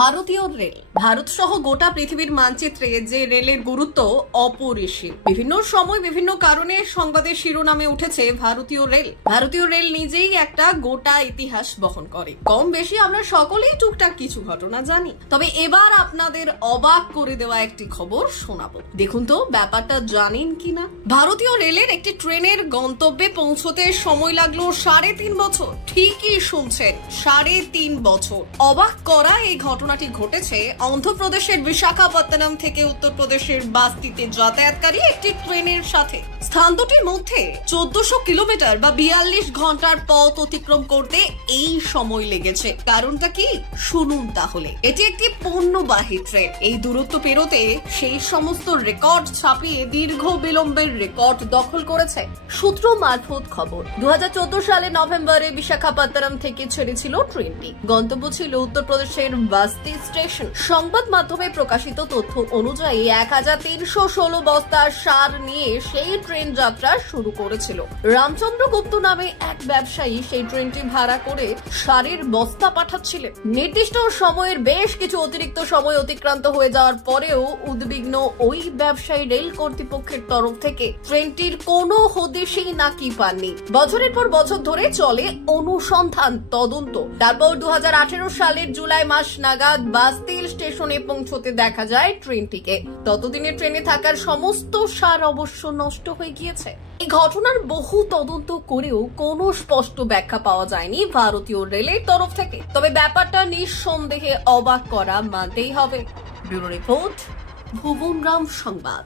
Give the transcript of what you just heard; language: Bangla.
ভারতীয় রেল ভারত সহ গোটা পৃথিবীর মানচিত্রে যে রেলের গুরুত্ব অপরিসীম। বিভিন্ন সময় বিভিন্ন কারণে সংবাদের শিরোনামে উঠেছে ভারতীয় রেল নিজেই একটা গোটা ইতিহাস বহন করে। কম বেশি আমরা সকলেই টুকটাক কিছু ঘটনা জানি, তবে এবার আপনাদের অবাক করে দেওয়া একটি খবর শোনাবো। দেখুন তো ব্যাপারটা জানেন কিনা। ভারতীয় রেলের একটি ট্রেনের গন্তব্যে পৌঁছতে সময় লাগলো 3.5 বছর। ঠিকই শুনছেন, 3.5 বছর। অবাক করা এই ঘটনাটি ঘটেছে অন্ধ্রপ্রদেশের বিশাখাপত্তনম থেকে উত্তরপ্রদেশের বাস্তিতে যাতায়াতকারী একটি ট্রেনের সাথে। স্থান দুটির মধ্যে 1400 কিলোমিটার বা 42 ঘন্টার পথ অতিক্রম করতে এই সময় লেগেছে। কারণটা কি শুনুন তাহলে। এটি একটি পণ্যবাহী ট্রেন। এই দূরত্ব পেরোতে সেই সমস্ত রেকর্ড ছাপিয়ে দীর্ঘ বিলম্বের রেকর্ড দখল করেছে। সূত্র মারফত খবর, 2014 সালে নভেম্বরে বিশাখাপত্তনম থেকে ছেড়েছিল ট্রেনটি। গন্তব্য ছিল উত্তরপ্রদেশের বাস্তি স্টেশন। সংবাদ মাধ্যমে প্রকাশিত তথ্য অনুযায়ী 1316 বস্তা সার নিয়ে সেই ট্রেন যাত্রা শুরু করেছিল। রামচন্দ্র গুপ্ত নামে এক ব্যবসায়ী সেই ট্রেনটি ভাড়া করে সারের বস্তা পাঠাচ্ছিলেন। নির্দিষ্ট সময়ের বেশ কিছু অতিরিক্ত সময় অতিক্রান্ত হয়ে যাওয়ার পরেও উদ্বিগ্ন ওই ব্যবসায়ী রেল কর্তৃপক্ষের তরফ থেকে ট্রেনটির কোনো হদিশই নাকি পাননি। বছরের পর বছর ধরে চলে অনুসন্ধান, তদন্ত। তারপর 2018 সালের জুলাই মাস নাগাদ বাস্তি স্টেশনে পৌঁছতে দেখা যায় ট্রেনটিকে। ততদিনে ট্রেনে থাকার সমস্ত সার অবশ্য নষ্ট হয়ে গিয়েছে। এই ঘটনার বহু তদন্ত করেও কোনো স্পষ্ট ব্যাখ্যা পাওয়া যায়নি ভারতীয় রেলের তরফ থেকে। তবে ব্যাপারটা নিঃসন্দেহে অবাক করা মানতেই হবে। ব্যুরো রিপোর্ট, ভুবনরাম সংবাদ।